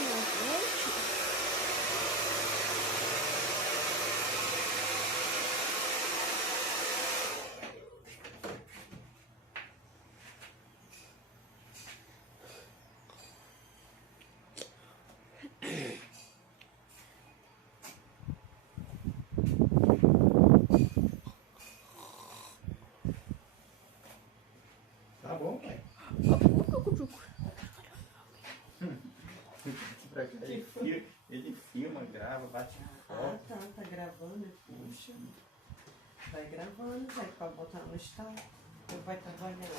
minha gente. Tá bom, pai. Pra cá, ele filma, grava, bate Ah, foto. tá gravando, puxa. Vai gravando, vai pra botar no estado. Ou vai trabalhando.